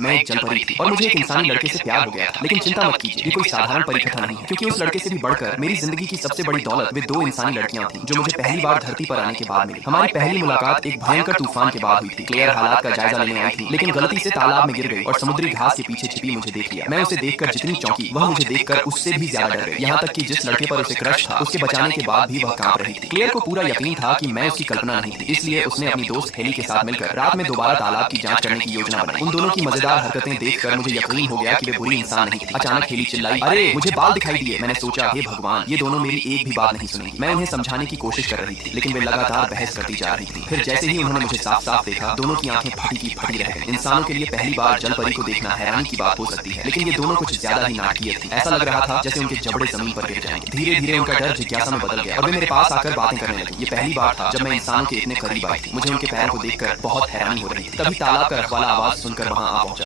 मैं एक जलपरी थी और मुझे एक इंसानी लड़के से प्यार हो गया था। लेकिन चिंता मत कीजिए, ये कोई साधारण परिकथा नहीं है, क्योंकि उस लड़के से भी बढ़कर मेरी जिंदगी की सबसे बड़ी दौलत वे दो इंसानी लड़कियां थीं, जो मुझे पहली बार धरती पर आने के बाद मिली। हमारी पहली मुलाकात एक भयंकर तूफान के बाद हुई थी। क्लेयर हालात का जायजा लेने आई थी, लेकिन गलती से तालाब में गिर गई और समुद्री घास के पीछे छिपी मुझे देख लिया। मैं उसे देखकर जितनी चौंकी, वह मुझे देखकर उससे भी ज्यादा डर गई। यहाँ तक कि जिस लड़के पर उसे क्रश था, उसके बचाने के बाद भी वह कांप रही थी। क्लेयर को पूरा यकीन था कि मैं उसकी कल्पना नहीं थी, इसलिए उसने अपनी दोस्त हेली के साथ मिलकर रात में दोबारा तालाब की जांच करने की योजना बनाई। उन दोनों की मजेदार हरकतें देखकर मुझे यकीन हो गया कि वे बुरी इंसान नहीं थी। अचानक हेली चिल्लाई, अरे मुझे बाल दिखाई दिए। मैंने सोचा, हे भगवान, ये दोनों मेरी एक भी बात नहीं सुनेंगी। मैं उन्हें समझाने की कोशिश कर रही थी, लेकिन वे लगातार बहस करती जा रही थी। फिर जैसे ही उन्होंने मुझे साफ साफ देखा, दोनों की आंखें फटी की फटी रह गई। इंसानों के लिए पहली बार जलपरी को देखना हैरानी की बात हो सकती है, लेकिन ये दोनों कुछ ज्यादा ही नाटकीय थी। ऐसा लग रहा था जैसे उनके जबड़े जमीन पर गिर जाएंगे। धीरे धीरे उनका डर जिज्ञासा में बदल गया और वे मेरे पास आकर बातें करने लगी। ये पहली बार था जब मैं इंसानों के इतने करीब आई थी। मुझे उनके पैरों को देखकर बहुत हैरानी हो रही थी। तभी तालाब का रखवाला आवाज सुनकर वहां आ